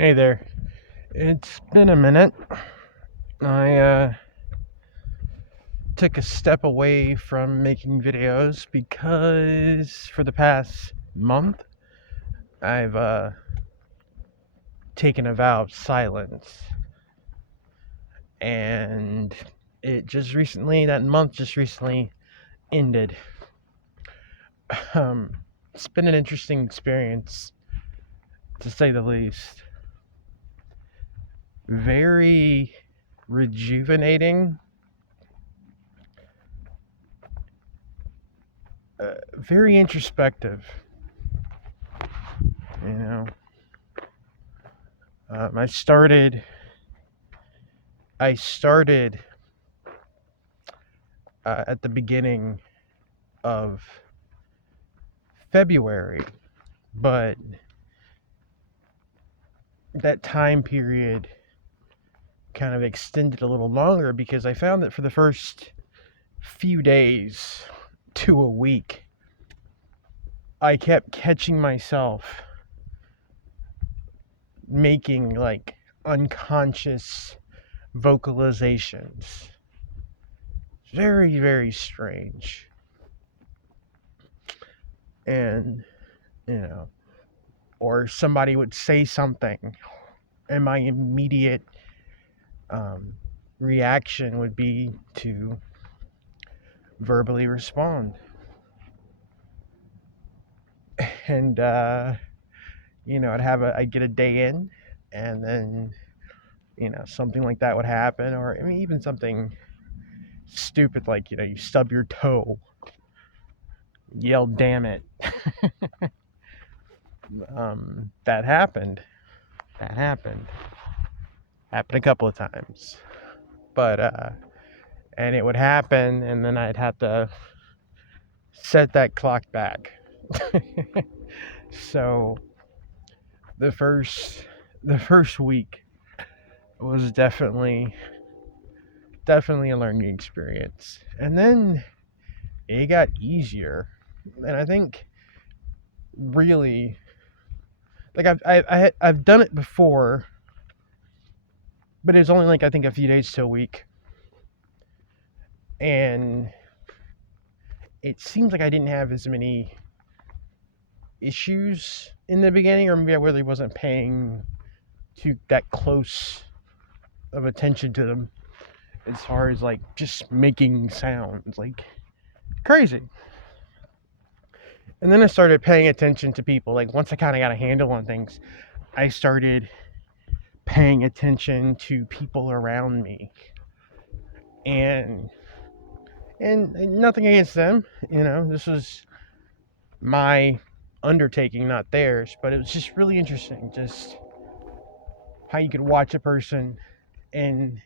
Hey there. It's been a minute. I took a step away from making videos because for the past month I've taken a vow of silence. And that month just recently ended. Um, it's been an interesting experience, to say the least. Very rejuvenating, very introspective, you know. I started at the beginning of February, but that time period kind of extended a little longer because I found that for the first few days to a week, I kept catching myself making like unconscious vocalizations. Very, very strange. And, you know, or somebody would say something, and my immediate reaction would be to verbally respond. And, I'd get a day in, and then, something like that would happen. Or, I mean, even something stupid like, you stub your toe, yell, damn it. That happened. That happened. Happened a couple of times. But, and it would happen, and then I'd have to set that clock back. So the first week was definitely a learning experience, and then it got easier. And I think really, like, I've done it before, but it was only like, I think, a few days to a week, and it seems like I didn't have as many issues in the beginning, or maybe I really wasn't paying to that close of attention to them as far as like just making sounds like crazy. And then I started paying attention to people. Like, once I kind of got a handle on things, I started paying attention to people around me, and nothing against them. This was my undertaking, not theirs, but it was just really interesting, just how you could watch a person and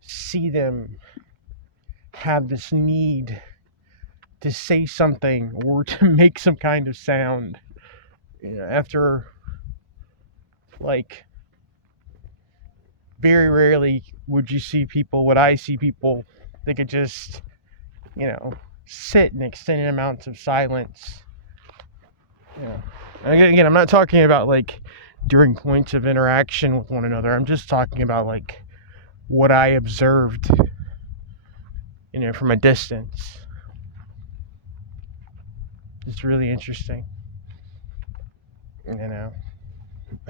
see them have this need to say something or to make some kind of sound. After, like, very rarely would I see people that could just, sit in extended amounts of silence. Again, I'm not talking about like during points of interaction with one another. I'm just talking about like what I observed, from a distance. It's really interesting, you know.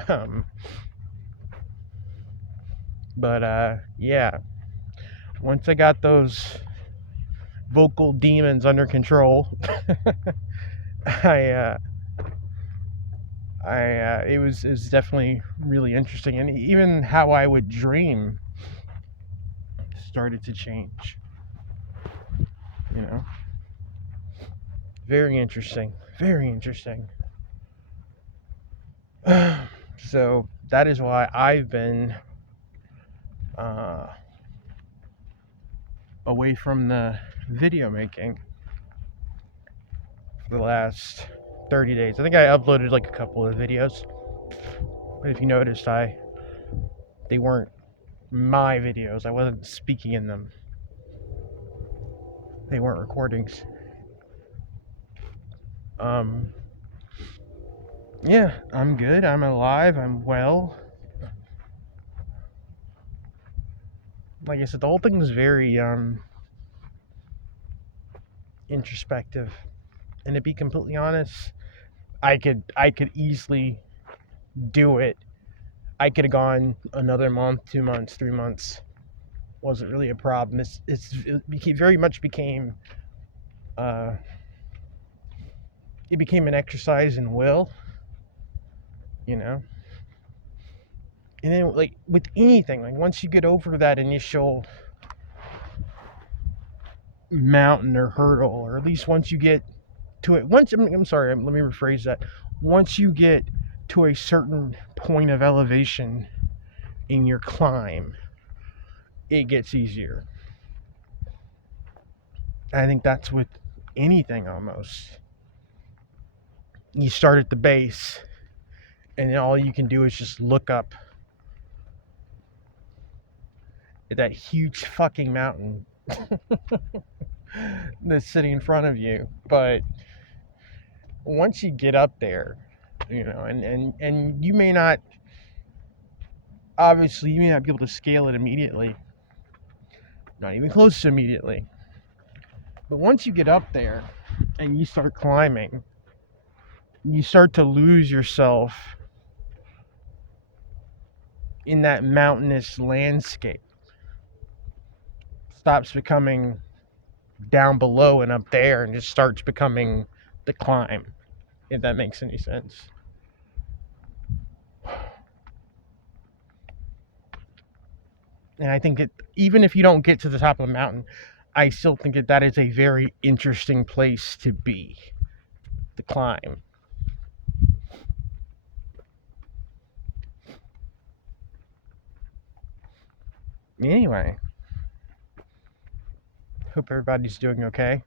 Um, but yeah, once I got those vocal demons under control, I it was definitely really interesting, and even how I would dream started to change. You know, very interesting, very interesting. So that is why I've been away from the video making for the last 30 days. I think I uploaded like a couple of videos, but if you noticed, they weren't my videos. I wasn't speaking in them. They weren't recordings. Um, Yeah, I'm good. I'm alive. I'm well. Like I said, the whole thing was very introspective. And to be completely honest, I could easily do it. I could have gone another month, 2 months, 3 months. Wasn't really a problem. Very much became uh, it became an exercise in will, you know. And then like with anything, like once you get over that initial mountain or hurdle, or at least once you get to it, I'm sorry, let me rephrase that. Once you get to a certain point of elevation in your climb, it gets easier. I think that's with anything almost. You start at the base, and then all you can do is just look up at that huge fucking mountain that's sitting in front of you. But once you get up there, and you may not, obviously, you may not be able to scale it immediately, not even close to immediately. But once you get up there and you start climbing, you start to lose yourself in that mountainous landscape. It stops becoming down below and up there and just starts becoming the climb, if that makes any sense. And I think that even if you don't get to the top of a mountain, I still think that that is a very interesting place to be, to climb. Anyway, hope everybody's doing okay.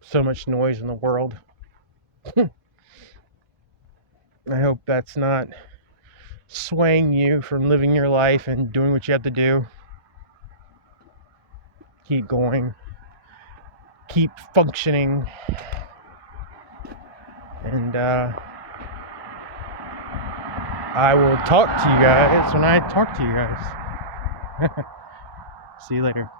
So much noise in the world. I hope that's not swaying you from living your life and doing what you have to do. Keep going. Keep functioning. And I will talk to you guys when I talk to you guys. See you later.